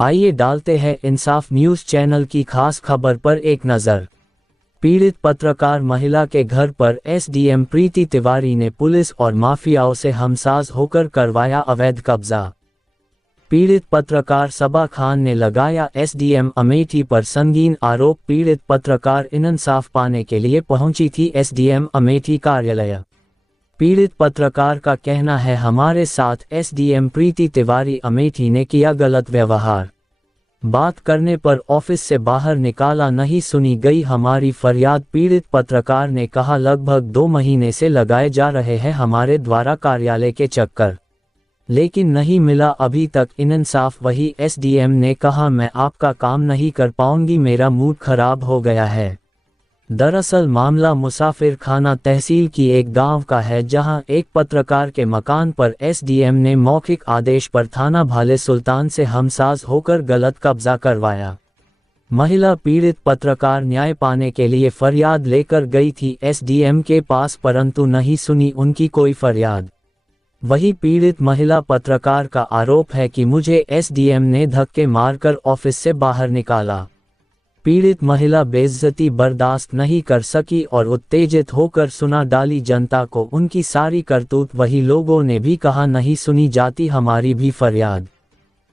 आइए डालते हैं इंसाफ न्यूज चैनल की खास खबर पर एक नज़र। पीड़ित पत्रकार महिला के घर पर एसडीएम प्रीति तिवारी ने पुलिस और माफियाओं से हमसाज होकर करवाया अवैध कब्जा। पीड़ित पत्रकार सबा खान ने लगाया एसडीएम अमेठी पर संगीन आरोप। पीड़ित पत्रकार इंसाफ पाने के लिए पहुंची थी एसडीएम अमेठी कार्यालय। पीड़ित पत्रकार का कहना है, हमारे साथ एसडीएम प्रीति तिवारी अमेठी ने किया गलत व्यवहार। बात करने पर ऑफिस से बाहर निकाला, नहीं सुनी गई हमारी फरियाद। पीड़ित पत्रकार ने कहा, लगभग 2 महीने से लगाए जा रहे हैं हमारे द्वारा कार्यालय के चक्कर, लेकिन नहीं मिला अभी तक इंसाफ। वही एसडीएम ने कहा, मैं आपका काम नहीं कर पाऊंगी, मेरा मूड खराब हो गया है। दरअसल मामला मुसाफिर खाना तहसील की एक गांव का है, जहां एक पत्रकार के मकान पर एसडीएम ने मौखिक आदेश पर थाना भाले सुल्तान से हमसाज होकर गलत कब्जा करवाया। महिला पीड़ित पत्रकार न्याय पाने के लिए फरियाद लेकर गई थी एसडीएम के पास, परंतु नहीं सुनी उनकी कोई फरियाद। वही पीड़ित महिला पत्रकार का आरोप है कि मुझे एसडीएम ने धक्के मारकर ऑफिस से बाहर निकाला। पीड़ित महिला बेइज्जती बर्दाश्त नहीं कर सकी और उत्तेजित होकर सुना डाली जनता को उनकी सारी करतूत। वही लोगों ने भी कहा, नहीं सुनी जाती हमारी भी फरियाद।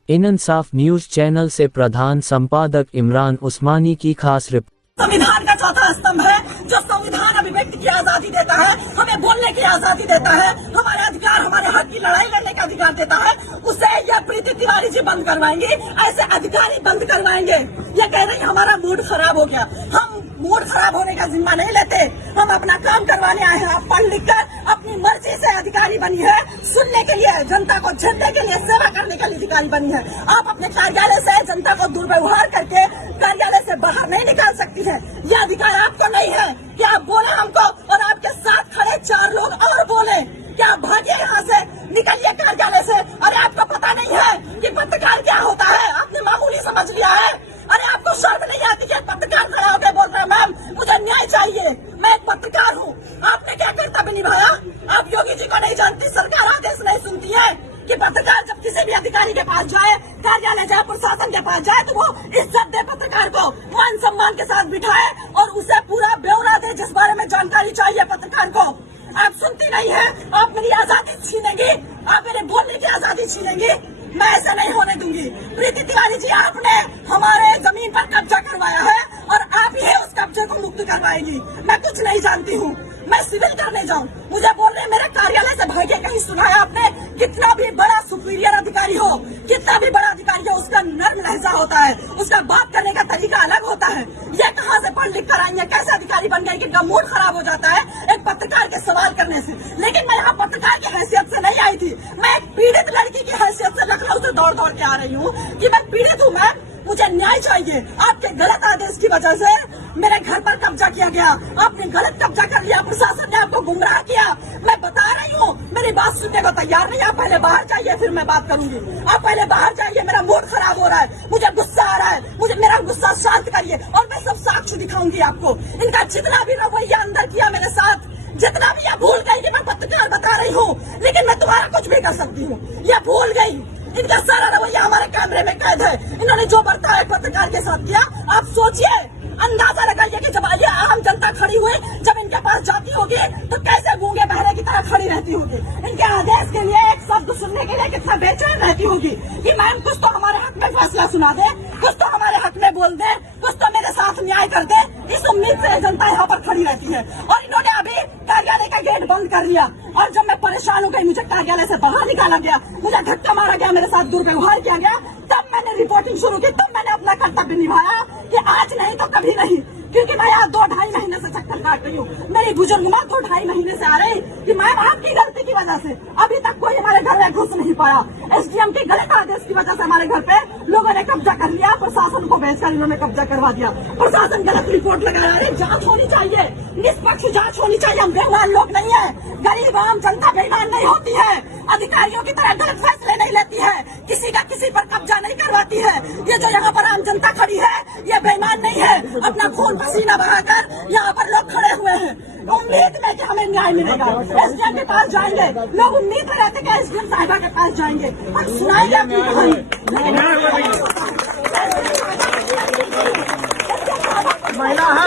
इंसाफ न्यूज चैनल से प्रधान संपादक इमरान उस्मानी की खास रिपोर्ट। संविधान का चौथा स्तंभ है, जो संविधान अभिव्यक्ति की आजादी देता है, हमें बोलने की आजादी देता है, हमारे अधिकार, हमारे हक की लड़ाई लड़ने का अधिकार देता है, उसे यह प्रीति तिवारी जी बंद करवाएंगे, ऐसे अधिकारी बंद करवाएंगे। ये कह रही हमारा मूड खराब हो गया। हम मूड खराब होने का जिम्मा नहीं लेते, हम अपना काम करवाने आए हैं। आप पढ़ लिख कर अपनी मर्जी से अधिकारी बनी है, सुनने के लिए, जनता को झेलने के लिए, सेवा करने के लिए अधिकारी बनी है। आप अपने कार्यालय से जनता को दुर्व्यवहार करके कार्यालय से बाहर नहीं निकाल सकती है। यह अधिकार आपको नहीं है कि आप बोले हमको और आपके साथ खड़े 4 लोग और बोले कि आप भागिए यहाँ से, निकलिए कार्यालय से। अरे आपको पता नहीं है कि पत्रकार क्या होता है? आपने मामूली समझ लिया है। अरे आपको शर्म नहीं आती कि पत्रकार खड़ा होकर बोल रहे हैं, मैम मुझे न्याय चाहिए, मैं एक पत्रकार हूँ। आपने क्या कर्तव्य निभाया? आप योगी जी को नहीं जानती? सरकार आदेश नहीं सुनती है कि पत्रकार जब किसी भी अधिकारी के पास जाए, कार्यालय जाए, प्रशासन के पास जाए, तो वो इज्जत दे, पत्रकार को मान सम्मान के साथ बिठाए और उसे पूरा ब्यौरा दे जिस बारे में जानकारी चाहिए पत्रकार को। आप सुनती नहीं है, आप मेरी आजादी छीनेंगी, आप मेरे बोलने की आजादी छीनेंगी। मैं ऐसा नहीं होने दूंगी। प्रीति तिवारी जी, आपने हमारे जमीन पर कब्जा करवाया है और आप ही उस कब्जे को मुक्त करवाएंगी। मैं कुछ नहीं जानती हूँ, मैं सिविल करने जाऊँ, मुझे बोल रहे मेरे कार्यालय से भागे। कहीं सुना है आपने? कितना भी बड़ा सुपीरियर अधिकारी हो, कितना भी बड़ा अधिकारी हो, उसका नर्म लहजा होता है, उसका बात करने का तरीका अलग होता है। ये कहाँ से पढ़ लिख कर आई है? कैसे अधिकारी बन गई कि इनका मूड खराब हो जाता है एक पत्रकार के सवाल करने से? लेकिन मैं यहाँ पत्रकार की हैसियत से नहीं आई थी, मैं एक पीड़ित लड़की की हैसियत से लखनऊ से दौड़ दौड़ के आ रही हूँ कि मैं पीड़ित हूँ, मैं मुझे न्याय चाहिए। आपके गलत आदेश की वजह से मेरे घर पर कब्जा किया गया, आपने गलत कब्जा कर लिया, प्रशासन ने आपको गुमराह किया। मैं बता रही हूँ, मेरी बात सुनने को तैयार नहीं। आप पहले बाहर जाइए, फिर मैं बात करूंगी। आप पहले बाहर जाइए, मेरा मूड खराब हो रहा है, मुझे गुस्सा आ रहा है, मुझे मेरा गुस्सा शांत करिए और मैं सब साक्ष्य दिखाऊंगी आपको। इनका जितना भी रवैया अंदर किया मेरे साथ, जितना भी यह भूल गई कि मैं पत्रकार बता रही हूँ, लेकिन मैं तुम्हारा कुछ भी कर सकती हूँ, यह भूल गई। इनका सारा रवैया हमारे कैमरे में कैद है। इन्होंने जो बर्ताव पत्रकार के साथ किया, आप सोचिए, अंदाजा लगाइए कि जब ये आम जनता खड़ी हुई, जब इनके पास जाती होगी तो कैसे गूंगे बहरे की तरह खड़ी रहती होगी। इनके आदेश के लिए, एक शब्द सुनने के लिए कितना बेचैन रहती होगी कि मैम कुछ तो हमारे हक में फैसला सुना दे, कुछ तो हमारे हक में बोल दे, कुछ तो मेरे साथ न्याय कर दे। इस उम्मीद से जनता यहाँ पर खड़ी रहती है। और इन्होंने अभी कार्यालय का गेट बंद कर दिया और जब मैं परेशान हो गई, मुझे कार्यालय से बाहर निकाला गया, मुझे धक्का मारा गया, मेरे साथ दुर्व्यवहार किया गया, तब मैंने रिपोर्टिंग शुरू की, तब मैंने अपना कर्तव्य निभाया कि आज नहीं तो कभी नहीं। क्योंकि मैं यहाँ 2-2.5 महीने से चक्कर काट रही हूँ। मेरी बुजुर्ग माँ 2-2.5 महीने से आ रही कि मैम आपकी गलती की वजह से अभी तक कोई हमारे घर में घुस नहीं पाया। एसडीएम के गलत आदेश की वजह से हमारे घर पे लोगों ने कब्जा कर लिया, प्रशासन को भेजकर इन्होंने कब्जा करवा दिया। प्रशासन गलत रिपोर्ट लगा रहा है। जांच होनी चाहिए, निष्पक्ष जांच होनी चाहिए। हम बेईमान लोग नहीं है, गरीब आम जनता बेईमान नहीं होती है, अधिकारियों की तरह गलत फैसले नहीं लेती है, किसी का किसी पर कब्जा नहीं करवाती है। ये जो यहाँ पर आम जनता खड़ी है, ये बेईमान नहीं है, अपना खून पसीना बहाकर यहाँ पर लोग खड़े हुए हैं उम्मीद में कि हमें न्याय मिलेगा। एसडीएम के पास जाएंगे, लोग उम्मीद में रहते कि एसडीएम साहिबा के पास जाएंगे, हम सुनाएंगे अपनी कहानी।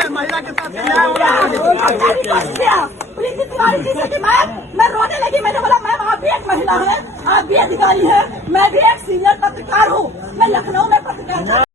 महिला के साथ न्याय होना चाहिए। प्रीति तिवारी जी से कि मैं रोने लगी। मैंने बोला मैम आप भी एक महिला है, आप भी अधिकारी है, मैं भी एक सीनियर पत्रकार हूँ, मैं लखनऊ में पत्रकार